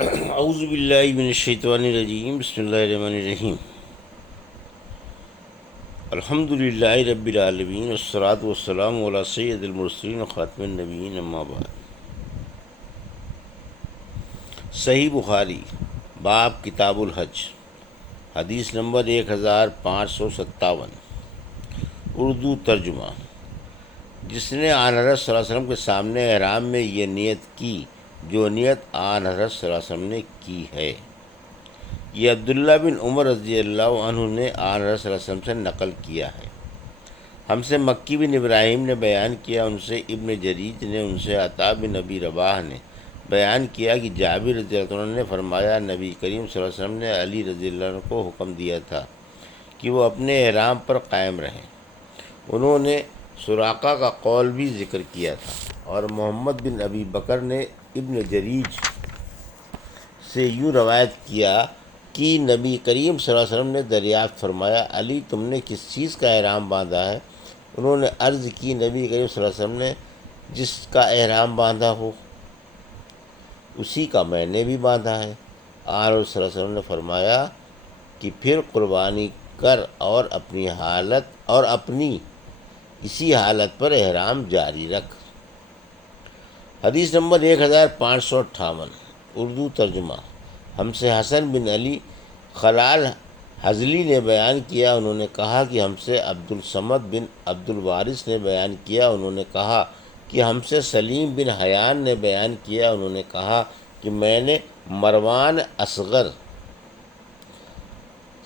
اعوذ باللہ من الشیطان الرجیم، بسم اللہ الرحمن الرحیم۔ الحمد للہ رب العالمین، والصلاة والسلام علی سید المرسلین خاتم النبیین، اما بعد۔ صحیح بخاری، باب کتاب الحج، حدیث نمبر 1557، اردو ترجمہ۔ جس نے آن حضرت صلی اللہ علیہ وسلم کے سامنے احرام میں یہ نیت کی جو نیت آن حضرت صلی اللہ علیہ وسلم نے کی ہے۔ یہ عبداللہ بن عمر رضی اللہ عنہ نے آن حضرت صلی اللہ علیہ وسلم سے نقل کیا ہے۔ ہم سے مکی بن ابراہیم نے بیان کیا، ان سے ابن جریج نے، ان سے عطا بن ابی رباح نے بیان کیا کہ جابر رضی اللہ عنہ نے فرمایا، نبی کریم صلی اللہ علیہ وسلم نے علی رضی اللہ عنہ کو حکم دیا تھا کہ وہ اپنے احرام پر قائم رہیں۔ انہوں نے سراقہ کا قول بھی ذکر کیا تھا، اور محمد بن ابی بکر نے ابن جریج سے یوں روایت کیا کہ نبی کریم صلی اللہ علیہ وسلم نے دریافت فرمایا، علی تم نے کس چیز کا احرام باندھا ہے؟ انہوں نے عرض کی، نبی کریم صلی اللہ علیہ وسلم نے جس کا احرام باندھا ہو اسی کا میں نے بھی باندھا ہے۔ آن صلی اللہ علیہ وسلم نے فرمایا کہ پھر قربانی کر اور اپنی اسی حالت پر احرام جاری رکھ۔ حدیث نمبر 1558، اردو ترجمہ۔ ہم سے حسن بن علی خلال حضلی نے بیان کیا، انہوں نے کہا کہ ہم سے عبد الصمد بن عبد الوارث نے بیان کیا، انہوں نے کہا کہ ہم سے سلیم بن حیان نے بیان کیا، انہوں نے کہا کہ میں نے مروان اصغر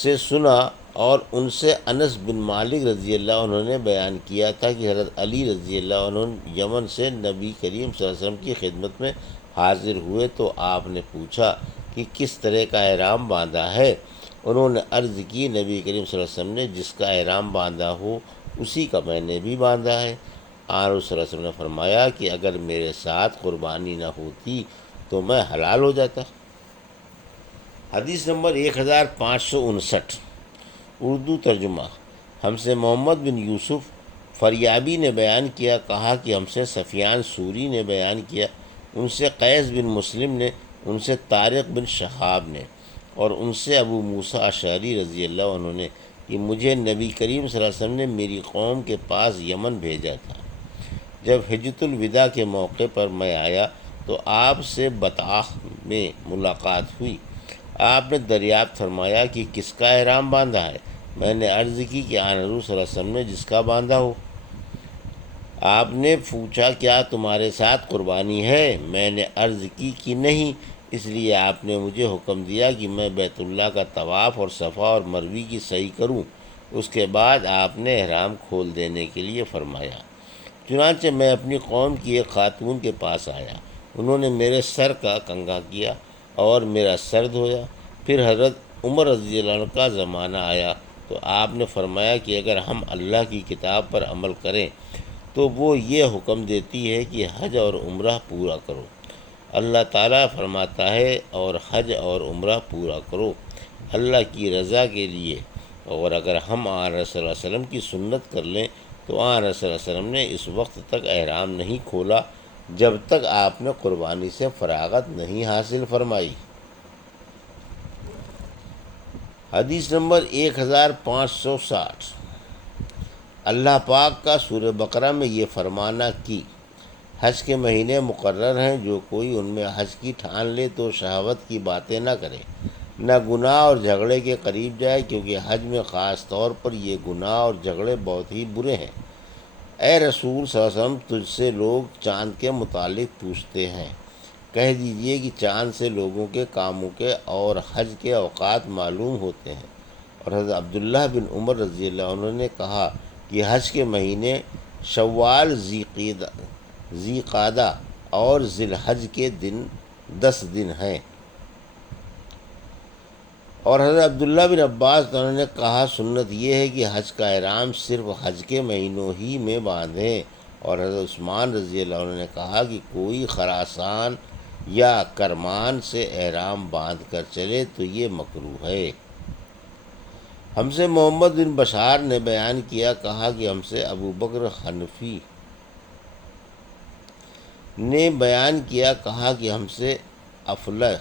سے سنا، اور ان سے انس بن مالک رضی اللہ عنہ نے بیان کیا تھا کہ حضرت علی رضی اللہ عنہ یمن سے نبی کریم صلی اللہ علیہ وسلم کی خدمت میں حاضر ہوئے تو آپ نے پوچھا کہ کس طرح کا احرام باندھا ہے؟ انہوں نے عرض کی، نبی کریم صلی اللہ علیہ وسلم نے جس کا احرام باندھا ہو اسی کا میں نے بھی باندھا ہے۔ آن صلی اللہ علیہ وسلم نے فرمایا کہ اگر میرے ساتھ قربانی نہ ہوتی تو میں حلال ہو جاتا۔ حدیث نمبر 1559، اردو ترجمہ۔ ہم سے محمد بن یوسف فریابی نے بیان کیا، کہا کہ ہم سے سفیان سوری نے بیان کیا، ان سے قیس بن مسلم نے، ان سے طارق بن شہاب نے، اور ان سے ابو موسیٰ اشعری رضی اللہ عنہ نے کہ مجھے نبی کریم صلی اللہ علیہ وسلم نے میری قوم کے پاس یمن بھیجا تھا۔ جب حجۃ الوداع کے موقع پر میں آیا تو آپ سے بطاح میں ملاقات ہوئی۔ آپ نے دریافت فرمایا کہ کس کا احرام باندھا ہے؟ میں نے عرض کی کہ آن حضور صلی اللہ علیہ وسلم نے جس کا باندھا ہو۔ آپ نے پوچھا کیا تمہارے ساتھ قربانی ہے؟ میں نے عرض کی کہ نہیں، اس لیے آپ نے مجھے حکم دیا کہ میں بیت اللہ کا طواف اور صفا اور مروی کی سعی کروں۔ اس کے بعد آپ نے احرام کھول دینے کے لیے فرمایا۔ چنانچہ میں اپنی قوم کی ایک خاتون کے پاس آیا، انہوں نے میرے سر کا کنگھا کیا اور میرا سر دھویا۔ پھر حضرت عمر رضی اللہ عنہ کا زمانہ آیا تو آپ نے فرمایا کہ اگر ہم اللہ کی کتاب پر عمل کریں تو وہ یہ حکم دیتی ہے کہ حج اور عمرہ پورا کرو۔ اللہ تعالیٰ فرماتا ہے اور حج اور عمرہ پورا کرو اللہ کی رضا کے لیے، اور اگر ہم آن صلی اللہ علیہ وسلم کی سنت کر لیں تو آن صلی اللہ علیہ وسلم نے اس وقت تک احرام نہیں کھولا جب تک آپ نے قربانی سے فراغت نہیں حاصل فرمائی۔ حدیث نمبر 1560، اللہ پاک کا سورہ بقرہ میں یہ فرمانا کہ حج کے مہینے مقرر ہیں، جو کوئی ان میں حج کی ٹھان لے تو شہوت کی باتیں نہ کرے، نہ گناہ اور جھگڑے کے قریب جائے، کیونکہ حج میں خاص طور پر یہ گناہ اور جھگڑے بہت ہی برے ہیں۔ اے رسول صلی اللہ علیہ وسلم، تجھ سے لوگ چاند کے متعلق پوچھتے ہیں، کہہ دیجئے کہ چاند سے لوگوں کے کاموں کے اور حج کے اوقات معلوم ہوتے ہیں۔ اور حضرت عبداللہ بن عمر رضی اللہ عنہ نے کہا کہ حج کے مہینے شوال، ذی قعدہ اور ذی الحج کے 10 دن ہیں۔ اور حضرت عبداللہ بن عباس انہوں نے کہا سنت یہ ہے کہ حج کا احرام صرف حج کے مہینوں ہی میں باندھیں۔ اور حضرت عثمان رضی اللہ عنہ نے کہا کہ کوئی خراسان یا کرمان سے احرام باندھ کر چلے تو یہ مکروہ ہے۔ ہم سے محمد بن بشار نے بیان کیا، کہا کہ ہم سے ابو بکر حنفی نے بیان کیا، کہا کہ ہم سے افلح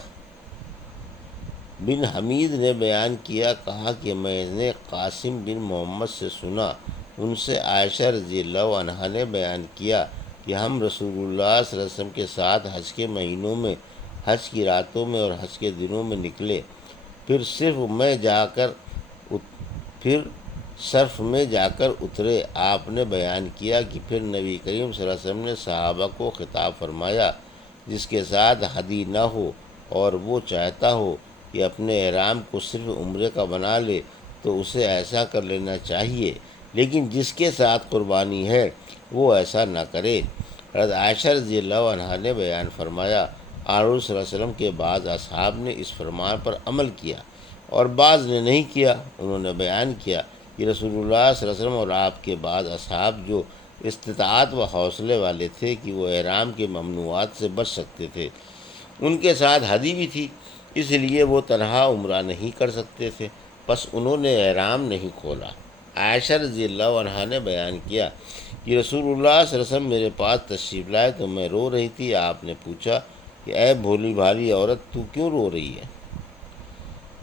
بن حمید نے بیان کیا، کہا کہ میں نے قاسم بن محمد سے سنا، ان سے عائشہ رضی اللہ عنہا نے بیان کیا کہ ہم رسول اللہ صلی اللہ علیہ وسلم کے ساتھ حج کے مہینوں میں، حج کی راتوں میں اور حج کے دنوں میں نکلے، پھر صرف میں جا کر اترے۔ آپ نے بیان کیا کہ پھر نبی کریم صلی اللہ علیہ وسلم نے صحابہ کو خطاب فرمایا، جس کے ساتھ ہدی نہ ہو اور وہ چاہتا ہو کہ اپنے احرام کو صرف عمرے کا بنا لے تو اسے ایسا کر لینا چاہیے، لیکن جس کے ساتھ قربانی ہے وہ ایسا نہ کرے۔ حضرت عائشہ رضی اللہ عنہا نے بیان فرمایا، آن صلی اللہ علیہ وسلم کے بعض اصحاب نے اس فرمان پر عمل کیا اور بعض نے نہیں کیا۔ انہوں نے بیان کیا کہ رسول اللہ صلی اللہ علیہ وسلم اور آپ کے بعض اصحاب جو استطاعت و حوصلے والے تھے کہ وہ احرام کے ممنوعات سے بچ سکتے تھے، ان کے ساتھ ہدی بھی تھی، اس لیے وہ تنہا عمرہ نہیں کر سکتے تھے، بس انہوں نے احرام نہیں کھولا۔ عائشہ رضی اللہ عنہا نے بیان کیا کہ رسول اللہ صلی اللہ علیہ وسلم میرے پاس تشریف لائے تو میں رو رہی تھی۔ آپ نے پوچھا کہ اے بھولی بھالی عورت، تو کیوں رو رہی ہے؟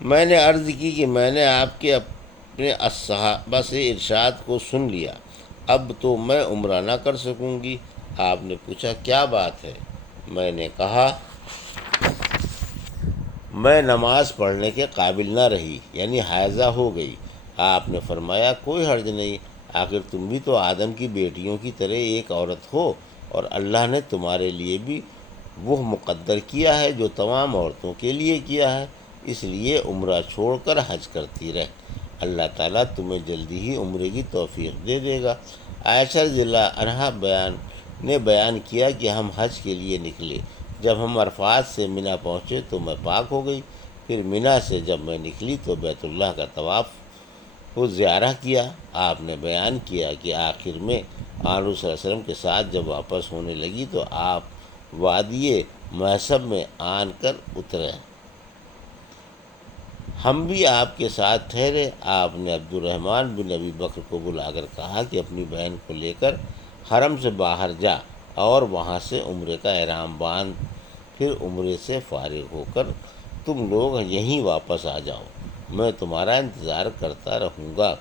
میں نے عرض کی کہ میں نے آپ کے اپنے صحابہ سے ارشاد کو سن لیا، اب تو میں عمرہ نہ کر سکوں گی۔ آپ نے پوچھا کیا بات ہے؟ میں نے کہا میں نماز پڑھنے کے قابل نہ رہی، یعنی حائضہ ہو گئی۔ آپ نے فرمایا کوئی حرج نہیں، آخر تم بھی تو آدم کی بیٹیوں کی طرح ایک عورت ہو، اور اللہ نے تمہارے لیے بھی وہ مقدر کیا ہے جو تمام عورتوں کے لیے کیا ہے، اس لیے عمرہ چھوڑ کر حج کرتی رہ، اللہ تعالیٰ تمہیں جلدی ہی عمرے کی توفیق دے دے گا۔ عائشہ رضی اللہ عنہا نے بیان کیا کہ ہم حج کے لیے نکلے، جب ہم عرفات سے منا پہنچے تو میں پاک ہو گئی، پھر منا سے جب میں نکلی تو بیت اللہ کا طواف کو زیارہ کیا۔ آپ نے بیان کیا کہ آخر میں آن صلی اللہ علیہ وسلم کے ساتھ جب واپس ہونے لگی تو آپ وادی محسب میں آن کر اترے، ہم بھی آپ کے ساتھ ٹھہرے۔ آپ نے عبد الرحمن بن ابی بکر کو بلا کر کہا کہ اپنی بہن کو لے کر حرم سے باہر جا اور وہاں سے عمرے کا احرام باندھ، پھر عمرے سے فارغ ہو کر تم لوگ یہیں واپس آ جاؤ، میں تمہارا انتظار کرتا رہوں گا۔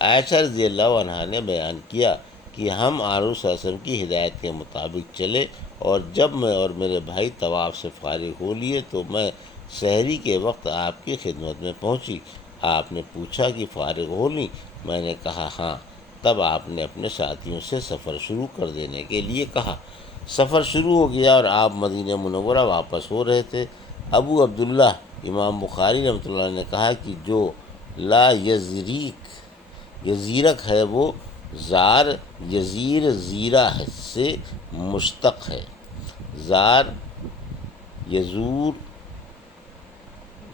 عائشہ رضی اللہ عنہا نے بیان کیا کہ ہم آن صلی اللہ علیہ وسلم کی ہدایت کے مطابق چلے، اور جب میں اور میرے بھائی طواف سے فارغ ہو لیے تو میں سحری کے وقت آپ کی خدمت میں پہنچی۔ آپ نے پوچھا کہ فارغ ہو لی؟ میں نے کہا ہاں۔ تب آپ نے اپنے ساتھیوں سے سفر شروع کر دینے کے لیے کہا۔ سفر شروع ہو گیا اور آپ مدینہ منورہ واپس ہو رہے تھے۔ ابو عبداللہ امام بخاری رحمۃ اللہ علیہ نے کہا کہ جو لا یزیرک ہے وہ زار یزیر زیرہ سے مشتق ہے، زار یزور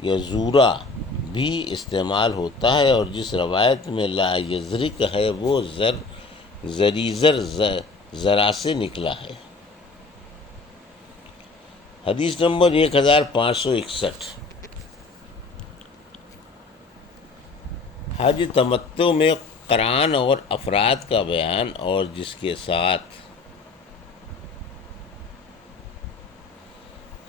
یزورا بھی استعمال ہوتا ہے، اور جس روایت میں لا یزرک ہے وہ زریزر ذرا سے نکلا ہے۔ حدیث نمبر 1561۔ حج تمتع میں قران اور افراد کا بیان، اور جس کے ساتھ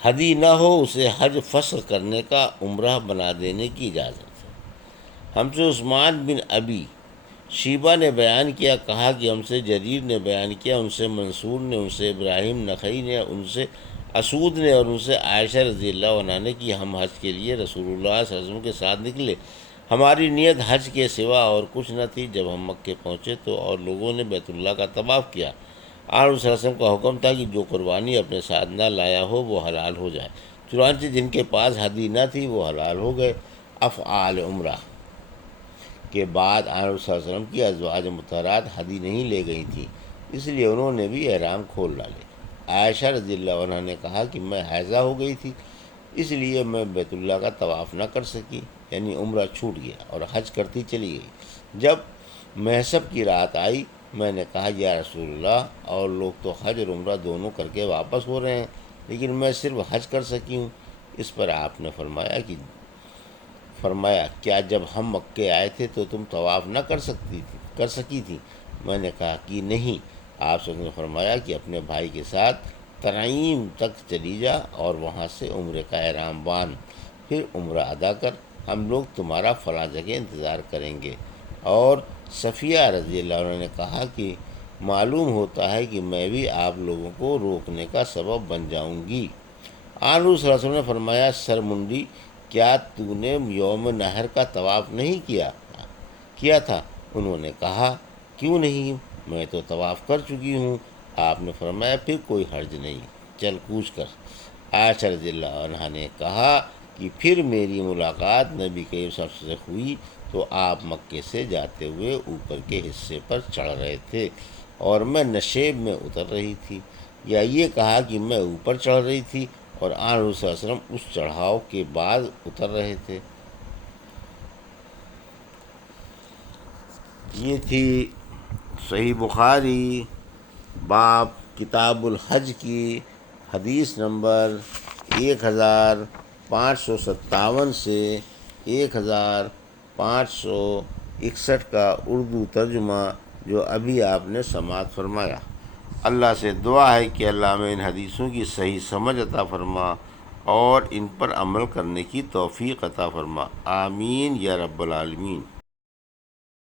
ہدی نہ ہو اسے حج فسخ کرنے کا عمرہ بنا دینے کی اجازت ہے۔ ہم سے عثمان بن ابی شیبہ نے بیان کیا، کہا کہ ہم سے جریر نے بیان کیا، ان سے منصور نے، ان سے ابراہیم نخعی نے، ان سے اسود نے، اور ان سے عائشہ رضی اللہ عنہا نے کہ ہم حج کے لیے رسول اللہ صلی اللہ علیہ وسلم کے ساتھ نکلے، ہماری نیت حج کے سوا اور کچھ نہ تھی۔ جب ہم مکے پہنچے تو اور لوگوں نے بیت اللہ کا طواف کیا۔ آن صلی اللہ علیہ وسلم کا حکم تھا کہ جو قربانی اپنے ساتھ نہ لایا ہو وہ حلال ہو جائے، چنانچہ جن کے پاس ہدی نہ تھی وہ حلال ہو گئے۔ افعال عمرہ کے بعد آن صلی اللہ علیہ وسلم کی ازواج مطہرات ہدی نہیں لے گئی تھیں، اس لیے انہوں نے بھی احرام کھول ڈالے۔ عائشہ رضی اللہ عنہا نے کہا کہ میں حائضہ ہو گئی تھی، اس لیے میں بیت اللہ کا طواف نہ کر سکی، یعنی عمرہ چھوٹ گیا، اور حج کرتی چلی گئی۔ جب محسب کی رات آئی میں نے کہا یا رسول اللہ، اور لوگ تو حج اور عمرہ دونوں کر کے واپس ہو رہے ہیں، لیکن میں صرف حج کر سکی ہوں۔ اس پر آپ نے فرمایا کیا جب ہم مکے آئے تھے تو تم طواف نہ کر سکی تھی؟ میں نے کہا کہ نہیں۔ آپ سے نے فرمایا کہ اپنے بھائی کے ساتھ تنعیم تک چلی جا اور وہاں سے عمرے کا احرام باندھ، پھر عمرہ ادا کر، ہم لوگ تمہارا فلاں جگہ انتظار کریں گے۔ اور صفیہ رضی اللہ عنہ نے کہا کہ معلوم ہوتا ہے کہ میں بھی آپ لوگوں کو روکنے کا سبب بن جاؤں گی۔ آن حضور صلی اللہ علیہ وسلم نے فرمایا، سر منڈی، کیا تو نے یوم نحر کا طواف نہیں کیا تھا؟ انہوں نے کہا، کیوں نہیں، میں تو طواف کر چکی ہوں۔ آپ نے فرمایا، پھر کوئی حرج نہیں، چل کوچ کر۔ عائشہ رضی اللہ عنہ نے کہا کہ پھر میری ملاقات نبی کریم صلی اللہ علیہ وسلم سے ہوئی تو آپ مکے سے جاتے ہوئے اوپر کے حصے پر چڑھ رہے تھے اور میں نشیب میں اتر رہی تھی، یا یہ کہا کہ میں اوپر چڑھ رہی تھی اور آن حضور صلی اللہ علیہ وسلم اس چڑھاؤ کے بعد اتر رہے تھے۔ یہ تھی صحیح بخاری باب کتاب الحج کی حدیث نمبر 1557 سے 1561 کا اردو ترجمہ جو ابھی آپ نے سماعت فرمایا۔ اللہ سے دعا ہے کہ اللہ میں ان حدیثوں کی صحیح سمجھ عطا فرما اور ان پر عمل کرنے کی توفیق عطا فرما، آمین یا رب العالمین۔